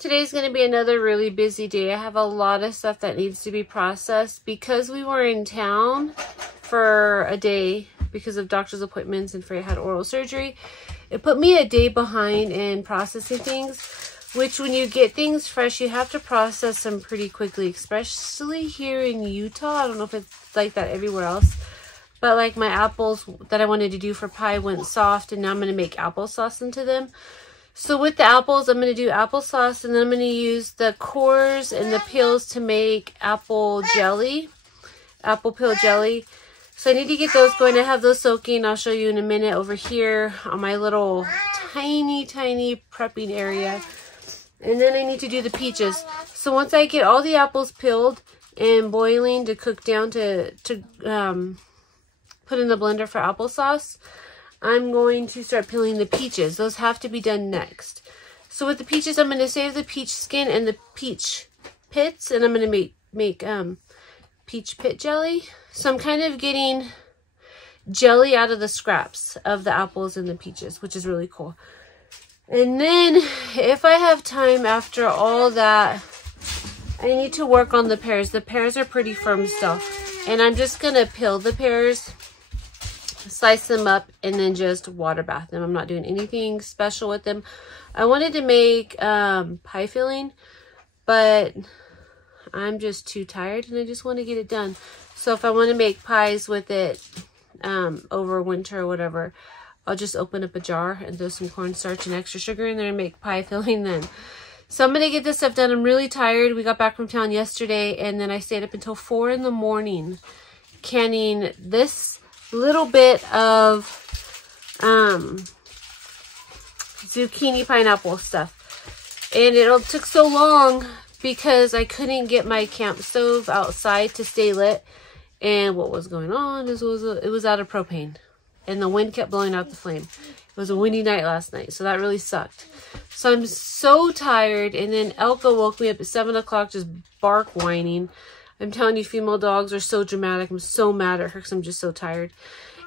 Today's going to be another really busy day. I have a lot of stuff that needs to be processed because we were in town for a day because of doctor's appointments and Freya had oral surgery. It put me a day behind in processing things, which when you get things fresh, you have to process them pretty quickly, especially here in Utah. I don't know if it's like that everywhere else, but like my apples that I wanted to do for pie went soft, and now I'm going to make applesauce into them. So with the apples, I'm going to do applesauce, and then I'm going to use the cores and the peels to make apple jelly, apple peel jelly. So I need to get those going. I have those soaking. I'll show you in a minute over here on my little tiny prepping area. And then I need to do the peaches. So once I get all the apples peeled and boiling to cook down to put in the blender for applesauce, I'm going to start peeling the peaches. Those have to be done next. So with the peaches, I'm going to save the peach skin and the peach pits, and I'm going to make peach pit jelly. So I'm kind of getting jelly out of the scraps of the apples and the peaches, which is really cool. And then if I have time after all that, I need to work on the pears. The pears are pretty firm still. And I'm just going to peel the pears, slice them up, and then just water bath them. I'm not doing anything special with them. I wanted to make pie filling, but I'm just too tired and I just want to get it done. So if I want to make pies with it over winter or whatever, I'll just open up a jar and throw some cornstarch and extra sugar in there and make pie filling then. So I'm going to get this stuff done. I'm really tired. We got back from town yesterday, and then I stayed up until 4 in the morning canning this little bit of zucchini pineapple stuff. And it took so long because I couldn't get my camp stove outside to stay lit. And what was going on is it was out of propane. And the wind kept blowing out the flame. It was a windy night last night, so that really sucked. So I'm so tired. And then Elka woke me up at 7 o'clock just bark whining. I'm telling you, female dogs are so dramatic. I'm so mad at her because I'm just so tired.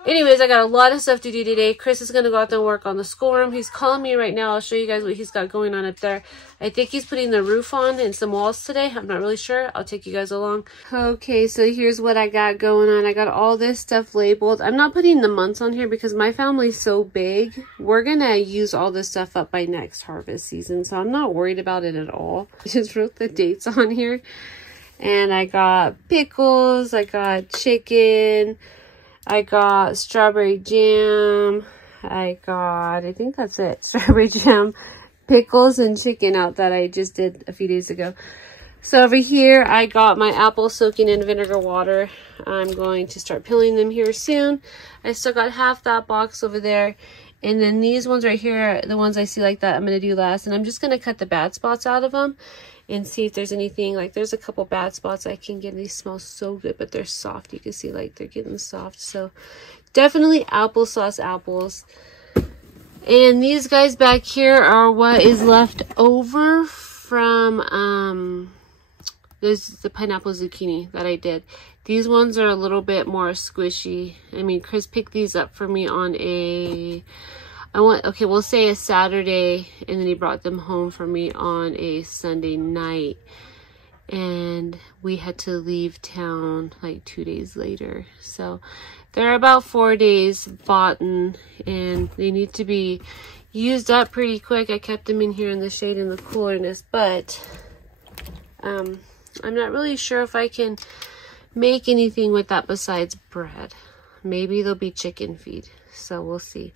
Anyways, I got a lot of stuff to do today. Chris is going to go out there and work on the schoolroom. He's calling me right now. I'll show you guys what he's got going on up there. I think he's putting the roof on and some walls today. I'm not really sure. I'll take you guys along. Okay, so here's what I got going on. I got all this stuff labeled. I'm not putting the months on here because my family's so big. We're going to use all this stuff up by next harvest season, so I'm not worried about it at all. I just wrote the dates on here. And I got pickles. I got chicken. I got strawberry jam. I think that's it. Strawberry jam, pickles, and chicken out that I just did a few days ago. So over here, I got my apples soaking in vinegar water. I'm going to start peeling them here soon. I still got half that box over there. And then these ones right here, the ones I see like that, I'm going to do last. And I'm just going to cut the bad spots out of them and see if there's anything. Like there's a couple bad spots I can get. These smell so good, but they're soft. You can see like they're getting soft. So definitely applesauce apples. And these guys back here are what is left over from there's the pineapple zucchini that I did. These ones are a little bit more squishy. I mean, Chris picked these up for me on we'll say a Saturday, and then he brought them home for me on a Sunday night. And we had to leave town like 2 days later. So they're about 4 days bought, and they need to be used up pretty quick. I kept them in here in the shade and the coolerness, but I'm not really sure if I can make anything with that besides bread. Maybe there'll be chicken feed, so we'll see.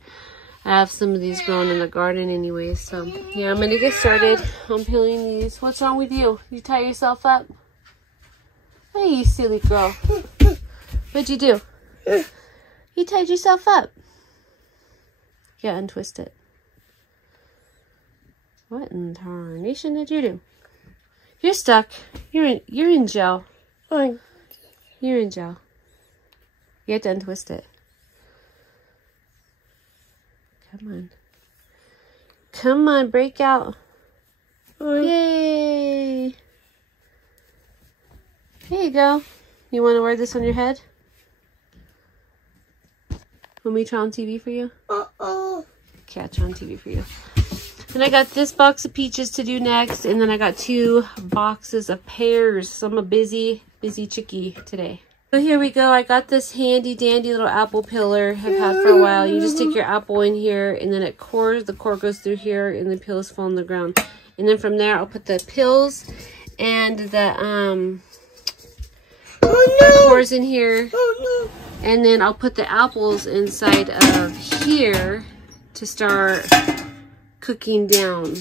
I have some of these growing in the garden anyway, so yeah, I'm gonna get started on peeling these. What's wrong with you? You tie yourself up? Hey, you silly girl. What'd you do? You tied yourself up. Yeah, untwist it. What in tarnation did you do? You're stuck. You're in jail. You're in jail. You have to untwist it. Come on. Come on, break out. Yay. There you go. You want to wear this on your head? Want me to turn on TV for you? Okay, I'll turn on TV for you. Then I got this box of peaches to do next, and then I got 2 boxes of pears. So I'm a busy chickie today. So here we go. I got this handy dandy little apple peeler I've had for a while. You just stick your apple in here, and then it cores. The core goes through here, and the peels fall on the ground. And then from there, I'll put the peels and the cores in here. And then I'll put the apples inside of here to start cooking down.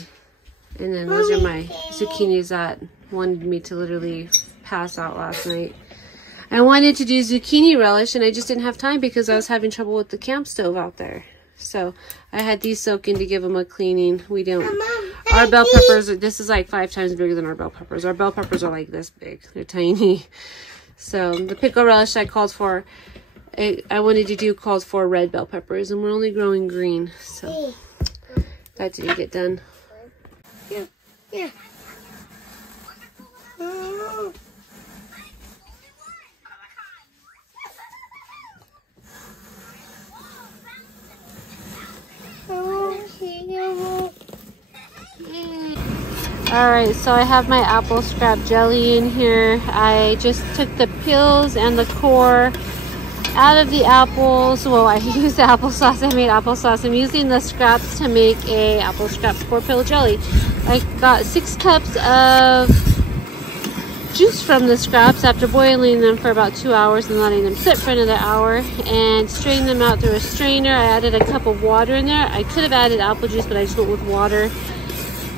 And then those are my zucchinis that wanted me to literally pass out last night. I wanted to do zucchini relish, and I just didn't have time because I was having trouble with the camp stove out there. So I had these soaking to give them a cleaning. We don't. Our bell peppers, this is like 5 times bigger than our bell peppers. Our bell peppers are like this big. They're tiny. So the pickle relish I called for, I wanted to do called for red bell peppers, and we're only growing green. So that didn't get done. Yeah. Alright, so I have my apple scrap jelly in here. I just took the peels and the core out of the apples. Well, I used the applesauce. I made applesauce. I'm using the scraps to make a apple scrap core peel jelly. I got 6 cups of juice from the scraps after boiling them for about 2 hours and letting them sit for another hour, and strained them out through a strainer. I added a cup of water in there. I could have added apple juice, but I just went with water.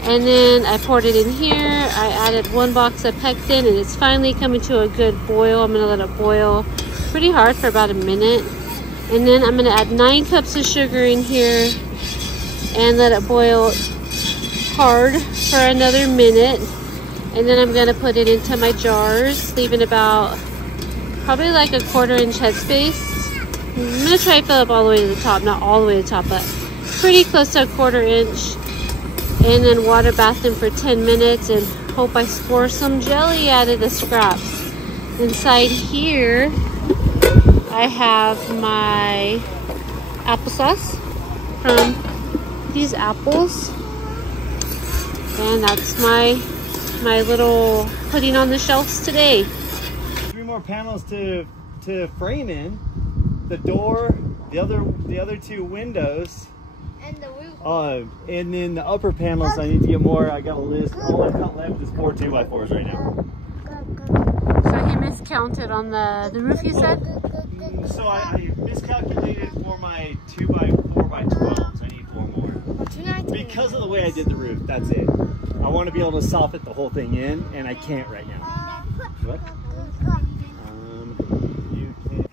And then I poured it in here. I added 1 box of pectin, and it's finally coming to a good boil. I'm going to let it boil pretty hard for about a minute. And then I'm going to add 9 cups of sugar in here and let it boil hard for another minute. And then I'm going to put it into my jars, leaving about probably like a 1/4 inch headspace. I'm going to try to fill up all the way to the top. Not all the way to the top, but pretty close to a 1/4 inch. And then water bath them for 10 minutes and hope I score some jelly out of the scraps. Inside here, I have my applesauce from these apples. And that's my little putting on the shelves today. 3 more panels to frame in. The door, the other 2 windows. And the roof. And then the upper panels, I need to get more. I got a list. All I've got left is 4 2x4s right now. So he miscounted on the roof, you said? So I miscalculated for my 2x4x12s. I need 4 more. Because of the way I did the roof, that's it. I want to be able to soffit the whole thing in, and I can't right now. What? You can.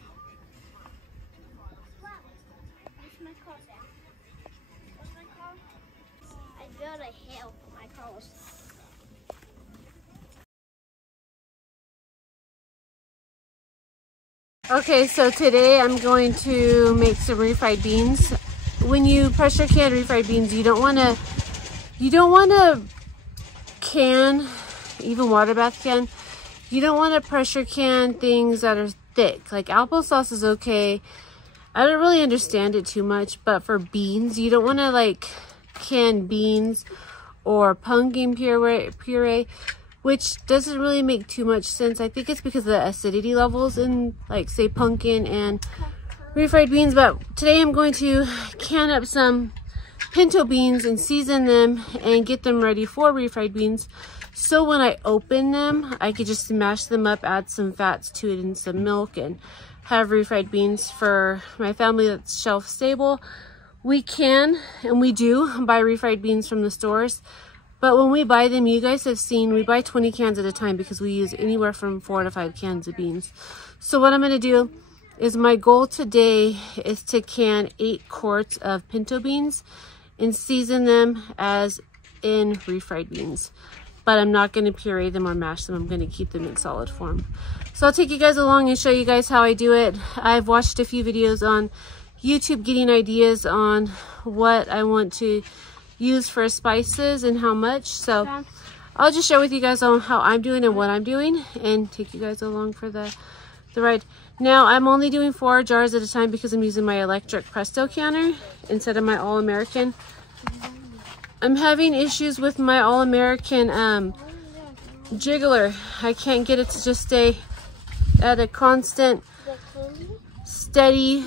Okay, so today I'm going to make some refried beans. When you pressure can refried beans, you don't want to can, even water bath can, you don't want to pressure can things that are thick. Like applesauce is okay. I don't really understand it too much, but for beans, you don't want to like can beans or pumpkin puree, which doesn't really make too much sense. I think it's because of the acidity levels in, like, say, pumpkin and refried beans. But today I'm going to can up some pinto beans and season them and get them ready for refried beans. So when I open them, I could just mash them up, add some fats to it and some milk, and have refried beans for my family that's shelf stable. We can, and we do, buy refried beans from the stores. But when we buy them, you guys have seen, we buy 20 cans at a time because we use anywhere from 4 to 5 cans of beans. So what I'm going to do is, my goal today is to can 8 quarts of pinto beans and season them as in refried beans. But I'm not going to puree them or mash them. I'm going to keep them in solid form. So I'll take you guys along and show you guys how I do it. I've watched a few videos on YouTube getting ideas on what I want to use for spices and how much. So I'll just share with you guys on how I'm doing and what I'm doing, and take you guys along for the ride. Now I'm only doing 4 jars at a time because I'm using my electric Presto canner instead of my All-American. I'm having issues with my All-American jiggler. I can't get it to just stay at a constant, steady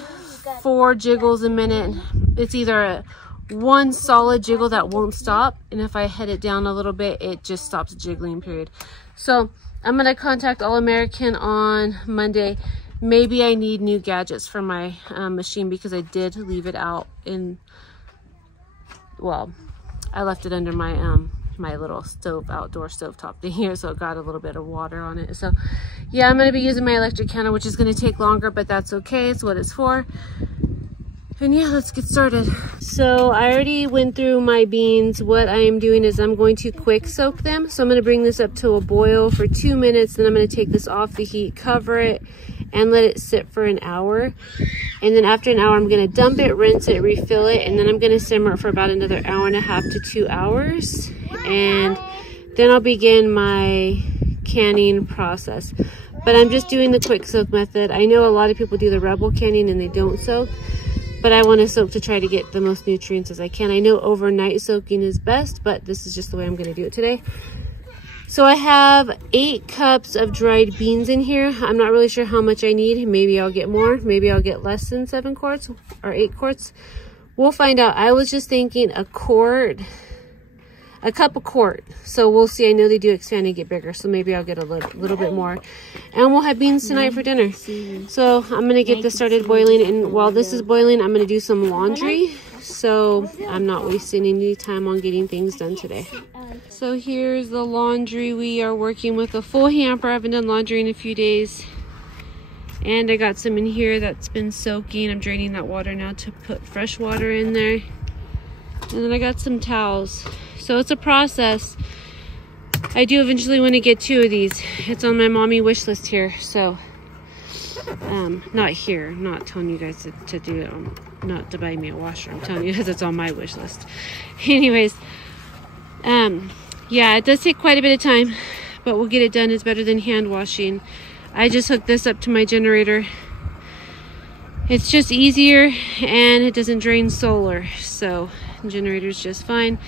4 jiggles a minute. It's either one solid jiggle that won't stop, and if I head it down a little bit, it just stops jiggling, period. So I'm gonna contact All-American on Monday. Maybe I need new gadgets for my machine, because I did leave it out in, well, I left it under my my little stove, outdoor stove top thing here, so it got a little bit of water on it. So yeah, I'm gonna be using my electric counter, which is gonna take longer, but that's okay. It's what it's for. And yeah, let's get started. So I already went through my beans. What I am doing is I'm going to quick soak them. So I'm gonna bring this up to a boil for 2 minutes, then I'm gonna take this off the heat, cover it, and let it sit for an hour. And then after an hour, I'm gonna dump it, rinse it, refill it, and then I'm gonna simmer it for about another 1.5 to 2 hours. And then I'll begin my canning process. But I'm just doing the quick soak method. I know a lot of people do the Rebel canning and they don't soak, but I want to soak to try to get the most nutrients as I can. I know overnight soaking is best, but this is just the way I'm going to do it today. So I have 8 cups of dried beans in here. I'm not really sure how much I need. Maybe I'll get more. Maybe I'll get less than 7 quarts or 8 quarts. We'll find out. I was just thinking a cup a quart. So we'll see. I know they do expand and get bigger, so maybe I'll get a little bit more. And we'll have beans tonight for dinner. So I'm gonna get this started boiling, and while this is boiling, I'm gonna do some laundry, so I'm not wasting any time on getting things done today. So here's the laundry. We are working with a full hamper. I haven't done laundry in a few days, and I got some in here that's been soaking. I'm draining that water now to put fresh water in there. And then I got some towels. So it's a process. I do eventually want to get 2 of these. It's on my mommy wish list here. So, not here. I'm not telling you guys to do it. Not to buy me a washer. I'm telling you because it's on my wish list. Anyways, yeah, it does take quite a bit of time, but we'll get it done. It's better than hand washing. I just hooked this up to my generator. It's just easier, and it doesn't drain solar. So the generator's just fine.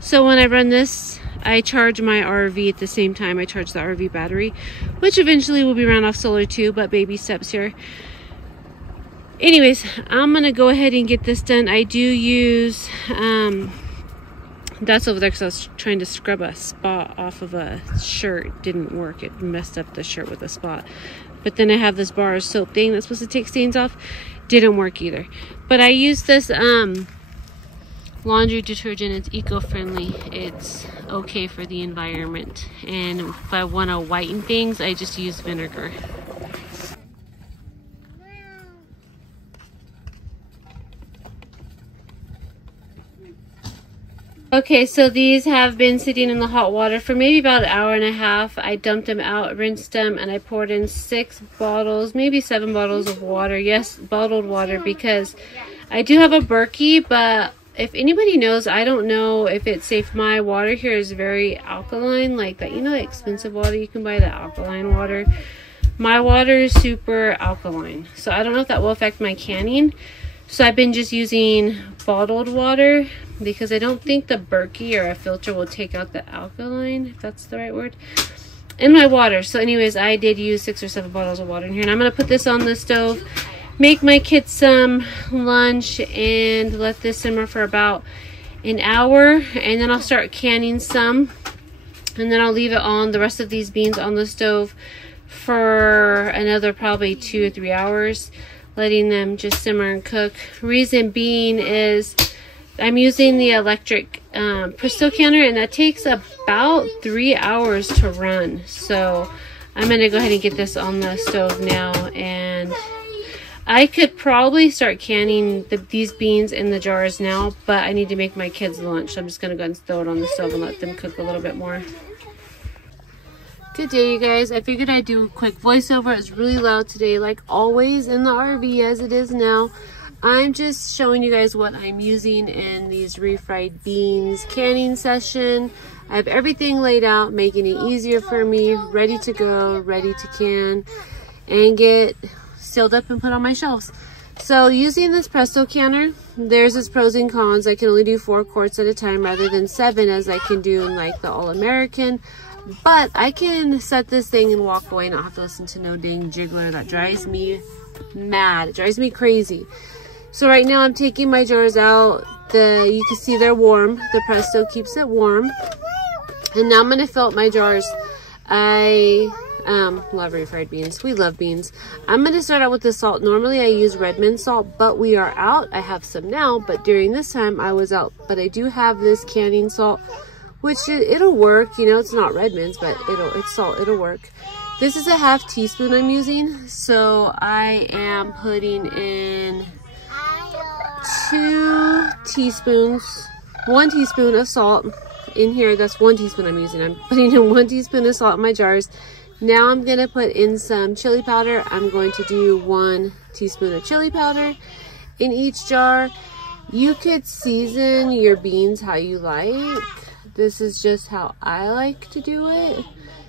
So when I run this, I charge my RV at the same time. I charge the RV battery, which eventually will be run off solar too, but baby steps here. Anyways, I'm gonna go ahead and get this done. I do use, that's over there because I was trying to scrub a spot off of a shirt. Didn't work. It messed up the shirt with a spot. But then I have this bar of soap thing that's supposed to take stains off. Didn't work either. But I use this laundry detergent. It's eco-friendly. It's okay for the environment. And if I want to whiten things, I just use vinegar. Okay, so these have been sitting in the hot water for maybe about 1.5 hours. I dumped them out, rinsed them, and I poured in 6 bottles, maybe 7 bottles of water. Yes, bottled water, because I do have a Berkey, but if anybody knows, I don't know if it's safe. My water here is very alkaline, like that, you know, the expensive water you can buy, the alkaline water. My water is super alkaline, so I don't know if that will affect my canning. So I've been just using bottled water because I don't think the Berkey or a filter will take out the alkaline, if that's the right word, in my water. So anyways, I did use 6 or 7 bottles of water in here, and I'm going to put this on the stove, make my kids some lunch, and let this simmer for about an hour, and then I'll start canning some, and then I'll leave it on the rest of these beans on the stove for another probably 2 or 3 hours, letting them just simmer and cook. Reason being is I'm using the electric Presto canner, and that takes about 3 hours to run. So I'm going to go ahead and get this on the stove now, and I could probably start canning these beans in the jars now, but I need to make my kids lunch. So I'm just going to go ahead and throw it on the stove and let them cook a little bit more. Good day, you guys. I figured I'd do a quick voiceover. It's really loud today, like always in the RV as it is now. I'm just showing you guys what I'm using in these refried beans canning session. I have everything laid out, making it easier for me, ready to go, ready to can, and get sealed up and put on my shelves. So using this Presto canner, there's its pros and cons. I can only do 4 quarts at a time rather than 7 as I can do in like the All-American. But I can set this thing and walk away and not have to listen to no dang jiggler. That drives me mad. It drives me crazy. So right now I'm taking my jars out. You can see they're warm. The Presto keeps it warm. And now I'm going to fill up my jars. I love refried beans. We love beans. I'm going to start out with the salt. Normally I use Redmond salt, but we are out. I have some now, but during this time I was out. But I do have this canning salt, which it'll work. You know, it's not Redmond's, but it's salt. It'll work. This is a ½ teaspoon I'm using. So I am putting in 2 teaspoons, 1 teaspoon of salt in here. That's 1 teaspoon I'm using. I'm putting in 1 teaspoon of salt in my jars. Now I'm going to put in some chili powder. I'm going to do 1 teaspoon of chili powder in each jar. You could season your beans how you like. This is just how I like to do it.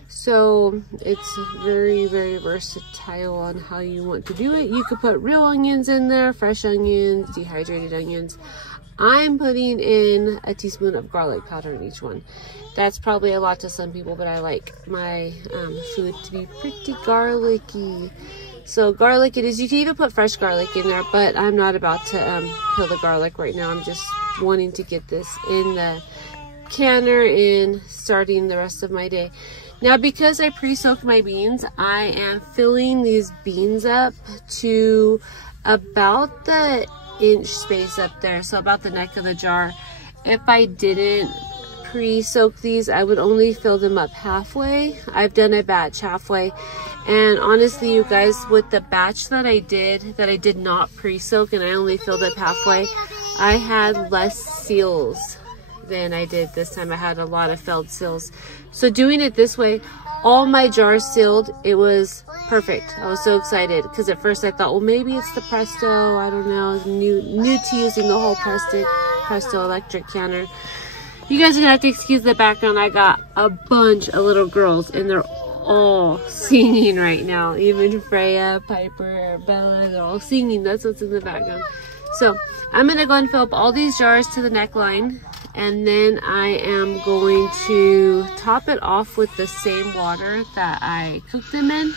So it's very, very versatile on how you want to do it. You could put real onions in there, fresh onions, dehydrated onions. I'm putting in a teaspoon of garlic powder in each one. That's probably a lot to some people, but I like my food to be pretty garlicky. So garlic it is. You can even put fresh garlic in there, but I'm not about to peel the garlic right now. I'm just wanting to get this in the canner and starting the rest of my day. Now, because I pre-soaked my beans, I am filling these beans up to about the inch space up there, so about the neck of the jar. If I didn't pre-soak these, I would only fill them up halfway. I've done a batch halfway, and honestly, you guys, with the batch that I did not pre-soak and I only filled up halfway, I had less seals than I did this time. I had a lot of failed seals. So doing it this way, all my jars sealed, it was perfect. I was so excited because at first I thought, well, maybe it's the Presto. I don't know. New to using the whole Presto electric canner. You guys are gonna have to excuse the background. I got a bunch of little girls and they're all singing right now. Even Freya, Piper, Bella, they're all singing. That's what's in the background. So I'm gonna go and fill up all these jars to the neckline. And then I am going to top it off with the same water that I cooked them in.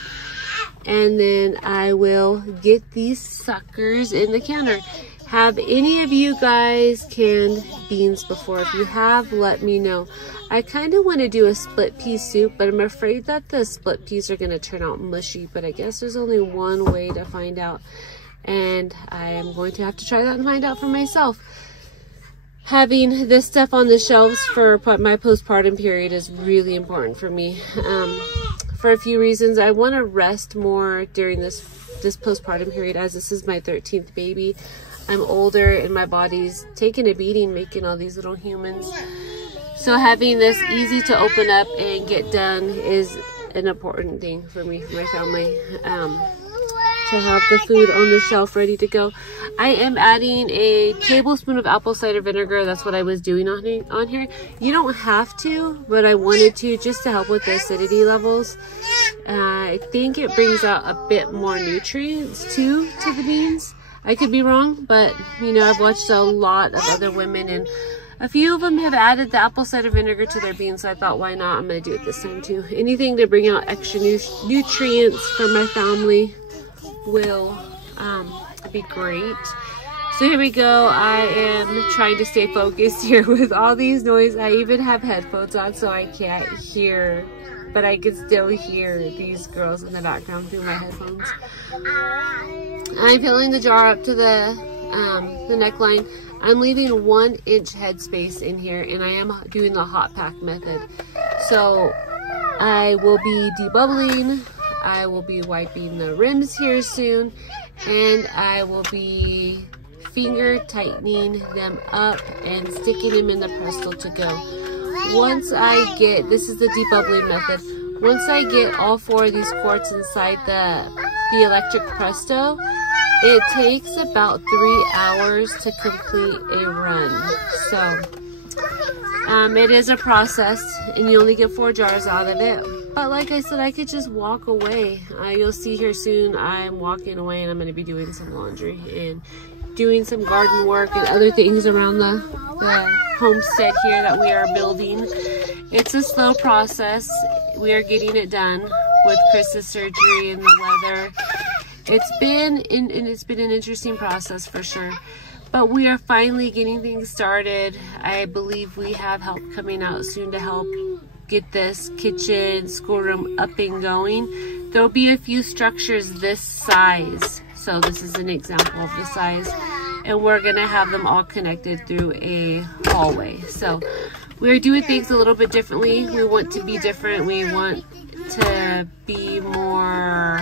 And then I will get these suckers in the canner. Have any of you guys canned beans before? If you have, let me know. I kind of want to do a split pea soup, but I'm afraid that the split peas are going to turn out mushy. But I guess there's only one way to find out. And I am going to have to try that and find out for myself. Having this stuff on the shelves for my postpartum period is really important for me. For a few reasons. I want to rest more during this postpartum period, as this is my 13th baby. I'm older and my body's taking a beating making all these little humans. So having this easy to open up and get done is an important thing for me, for my family. To have the food on the shelf ready to go. I am adding a tablespoon of apple cider vinegar. That's what I was doing on here. You don't have to, but I wanted to just to help with the acidity levels. I think it brings out a bit more nutrients too to the beans. I could be wrong, but you know, I've watched a lot of other women and a few of them have added the apple cider vinegar to their beans, so I thought, why not? I'm going to do it this time too. Anything to bring out extra nutrients for my family will be great. So here we go. I am trying to stay focused here with all these noise. I even have headphones on so I can't hear, but I can still hear these girls in the background through my headphones. I'm filling the jar up to the neckline. I'm leaving 1 inch headspace in here, and I am doing the hot pack method. So I will be debubbling. I will be wiping the rims here soon, and I will be finger tightening them up and sticking them in the Presto to go. Once I get, this is the debubbling method, once I get all 4 of these quarts inside the electric Presto, it takes about 3 hours to complete a run. So it is a process, and you only get 4 jars out of it. But like I said, I could just walk away. You'll see here soon, I'm walking away and I'm going to be doing some laundry and doing some garden work and other things around the homestead here that we are building. It's a slow process. We are getting it done with Chris's surgery and the weather. It's been an interesting process for sure. But we are finally getting things started. I believe we have help coming out soon to help get this kitchen, schoolroom up and going. There'll be a few structures this size. So this is an example of the size. And we're gonna have them all connected through a hallway. So we're doing things a little bit differently. We want to be different. We want to be more,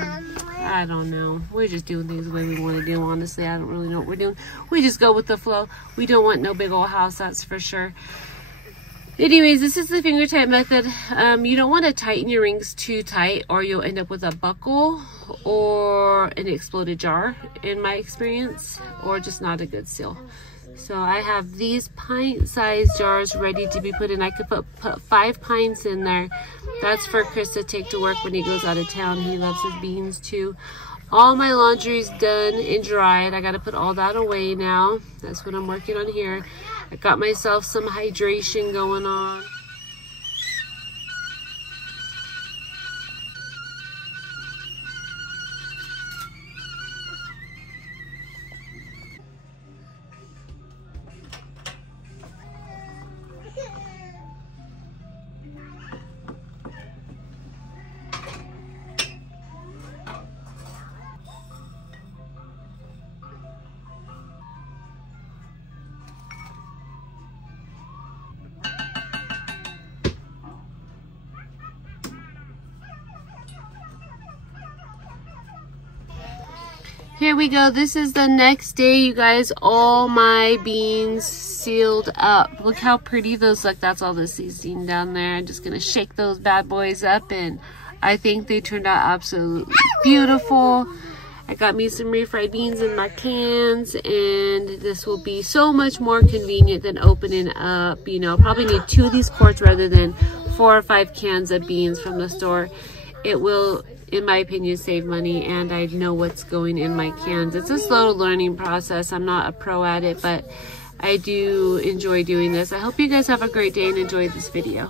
I don't know. We're just doing things the way we want to do, honestly. I don't really know what we're doing. We just go with the flow. We don't want no big old house, that's for sure. Anyways, this is the finger tight method. You don't want to tighten your rings too tight or you'll end up with a buckle or an exploded jar, in my experience, or just not a good seal. So I have these pint-sized jars ready to be put in. I could put 5 pints in there. That's for Chris to take to work when he goes out of town. He loves his beans too. All my laundry's done and dried. I got to put all that away now. That's what I'm working on here. I got myself some hydration going on. Here we go. This is the next day, you guys. All my beans sealed up. Look how pretty those look. That's all the seasoning down there. I'm just gonna shake those bad boys up, and I think they turned out absolutely beautiful. I got me some refried beans in my cans, and this will be so much more convenient than opening up, you know, probably need 2 of these quarts rather than 4 or 5 cans of beans from the store. It will, in my opinion, save money, and I know what's going in my cans. It's a slow learning process. I'm not a pro at it, but I do enjoy doing this. I hope you guys have a great day and enjoy this video.